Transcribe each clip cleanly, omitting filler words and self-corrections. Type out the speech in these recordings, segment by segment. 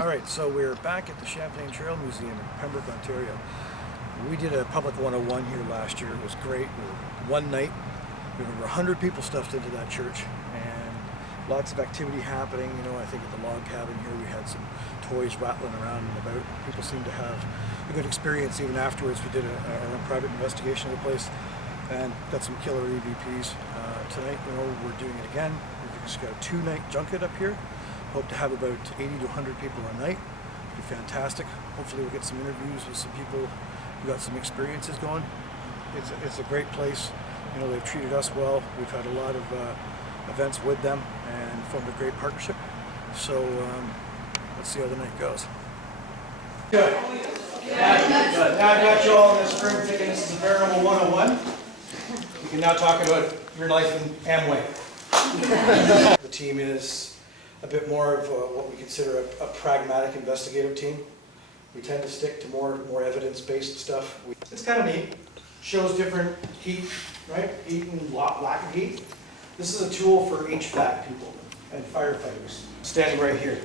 Alright, so we're back at the Champlain Trail Museum in Pembroke, Ontario. We did a public 101 here last year. It was great. One night, we had over 100 people stuffed into that church, and lots of activity happening. You know, I think at the log cabin here we had some toys rattling around and about. People seemed to have a good experience even afterwards. We did our own private investigation of the place and got some killer EVPs. Tonight, you know, we're doing it again. We've just got a 2-night junket up here. Hope to have about 80 to 100 people a night. It'll be fantastic. Hopefully we'll get some interviews with some people who got some experiences going. It's a great place. You know, they've treated us well. We've had a lot of events with them and formed a great partnership. So let's see how the night goes. Good. Now I've got you all in this room thinking this is a Paranormal 101. You can now talk about your life in Amway. The team is a bit more of what we consider a pragmatic investigative team. We tend to stick to more evidence-based stuff. It's kind of neat. Shows different heat, right? Heat and lack of heat. This is a tool for HVAC people and firefighters. Standing right here.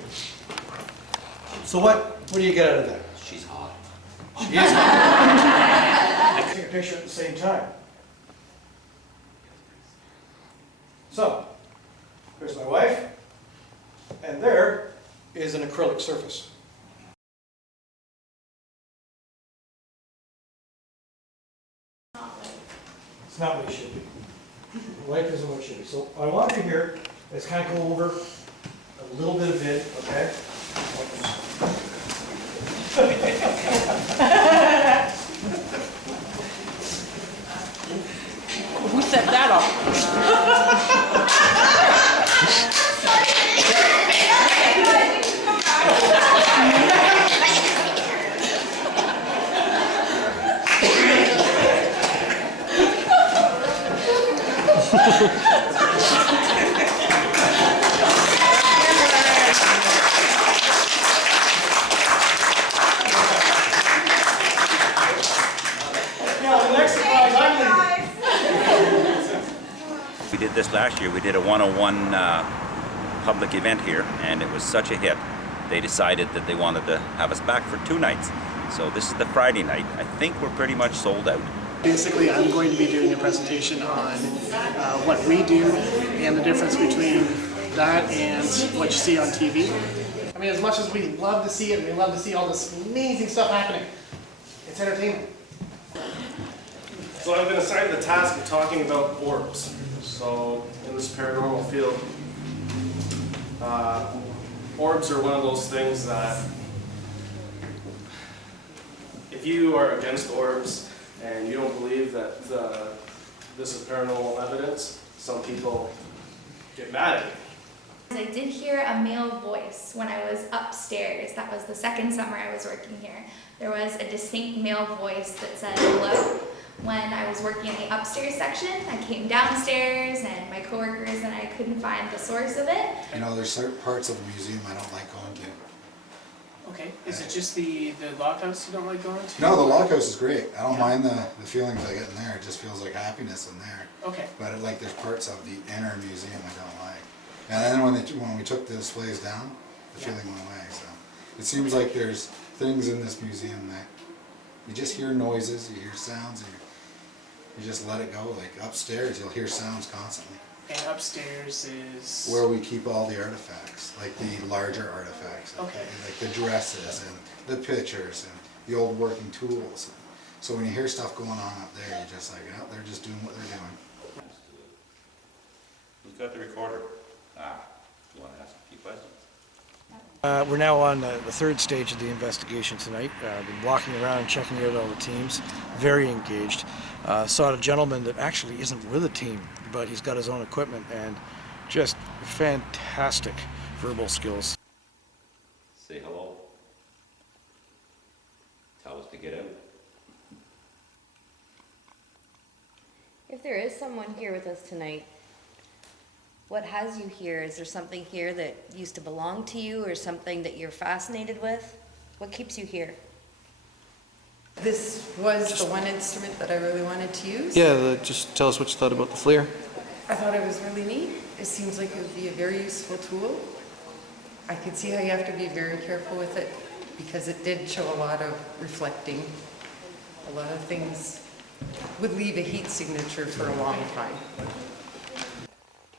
So what do you get out of that? She's hot. She is hot. Take a picture at the same time. So, there's my wife. And there is an acrylic surface. It's not what it should be. Life isn't what it should be. So what I want to hear is kind of go over a little bit of it, okay? Who set that up? We did this last year. We did a 101 public event here, and it was such a hit. They decided that they wanted to have us back for 2 nights. So this is the Friday night. I think we're pretty much sold out. Basically, I'm going to be doing a presentation on what we do and the difference between that and what you see on TV. I mean, as much as we love to see it, and we love to see all this amazing stuff happening, it's entertainment. So I've been assigned the task of talking about orbs. So in this paranormal field, orbs are one of those things that if you are against orbs and you don't believe that this is paranormal evidence, some people get mad at you. I did hear a male voice when I was upstairs. That was the second summer I was working here. There was a distinct male voice that said hello. When I was working in the upstairs section, I came downstairs and my coworkers and I couldn't find the source of it. You know, there's certain parts of the museum I don't like going to. Okay, is it just the log house you don't like going to? No, the log house is great. I don't mind the feelings I get in there. It just feels like happiness in there. Okay. But like there's parts of the inner museum I don't like. And then when we took the displays down, the feeling went away. So it seems like there's things in this museum that you just hear noises, you hear sounds, and you just let it go. Like upstairs, you'll hear sounds constantly. And upstairs is... Where we keep all the artifacts, like the larger artifacts. Okay. Like the dresses and the pictures and the old working tools. So when you hear stuff going on up there, you're just like, oh, they're just doing what they're doing. Who's got the recorder? You want to ask a few questions? We're now on the 3rd stage of the investigation tonight. Been walking around and checking out all the teams. Very engaged. Saw a gentleman that actually isn't with a team, but he's got his own equipment and just fantastic verbal skills. Say hello. Tell us to get out. If there is someone here with us tonight, what has you here? Is there something here that used to belong to you or something that you're fascinated with? What keeps you here? This was the one instrument that I really wanted to use. Yeah, just tell us what you thought about the FLIR. I thought it was really neat. It seems like it would be a very useful tool. I could see how you have to be very careful with it because it did show a lot of reflecting. A lot of things would leave a heat signature for a long time.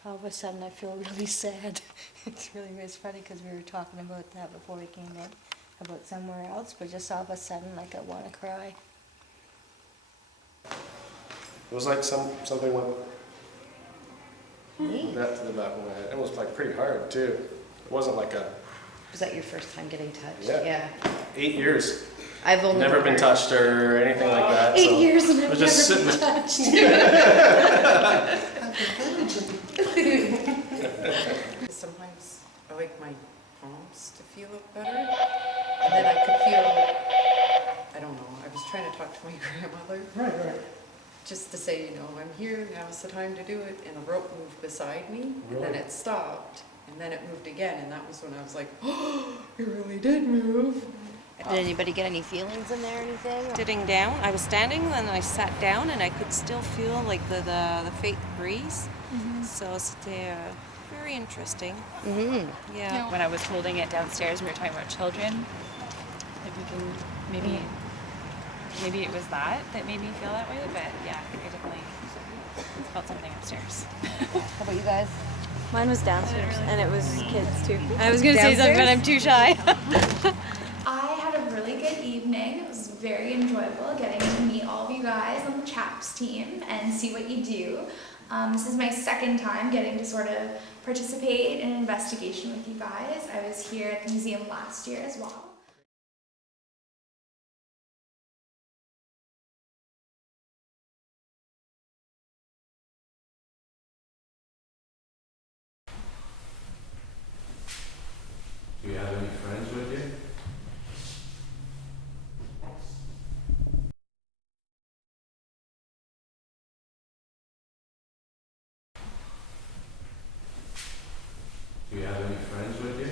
All of a sudden, I feel really sad. It's funny because we were talking about that before we came in, about somewhere else, but just all of a sudden, like I want to cry. It was like something went that to the back of my head. It was like pretty hard too. It wasn't like a Was that your first time getting touched? Yeah. 8 years. I've only Never been touched or anything like that. 8 so years and I I've was just never sitting been touched. Sometimes I like my palms to feel better. And then I could feel, I don't know, I was trying to talk to my grandmother. Right. Just to say, I'm here, now's the time to do it. And a rope moved beside me, and then it stopped, and then it moved again. And that was when I was like, oh, it really did move. Did anybody get any feelings in there or anything? Sitting down, I was standing, then I sat down, and I could still feel like the faint breeze. So it's very interesting. Yeah. When I was holding it downstairs, we were talking about children. If we can maybe it was that made me feel that way. But yeah, I think I definitely felt something upstairs. How about you guys? Mine was downstairs, and it was kids too. I was gonna say something, but I'm too shy. I had a really good evening. It was very enjoyable getting to meet all of you guys on the CHAPS team and see what you do. This is my second time getting to sort of participate in an investigation with you guys. I was here at the museum last year as well. Do you have any friends with you? Do you have any friends with you?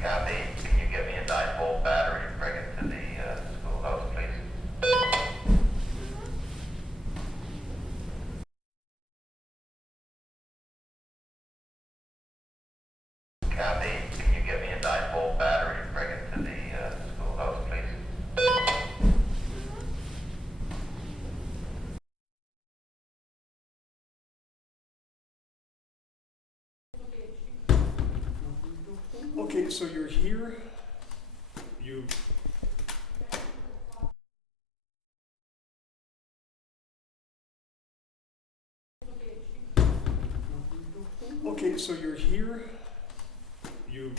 Copy. Can you get me a 9-volt battery and bring it to the schoolhouse, please? Copy. Can you get me a 9-volt battery and bring it to the schoolhouse, please? Okay, so you're here. Okay, so you're here. You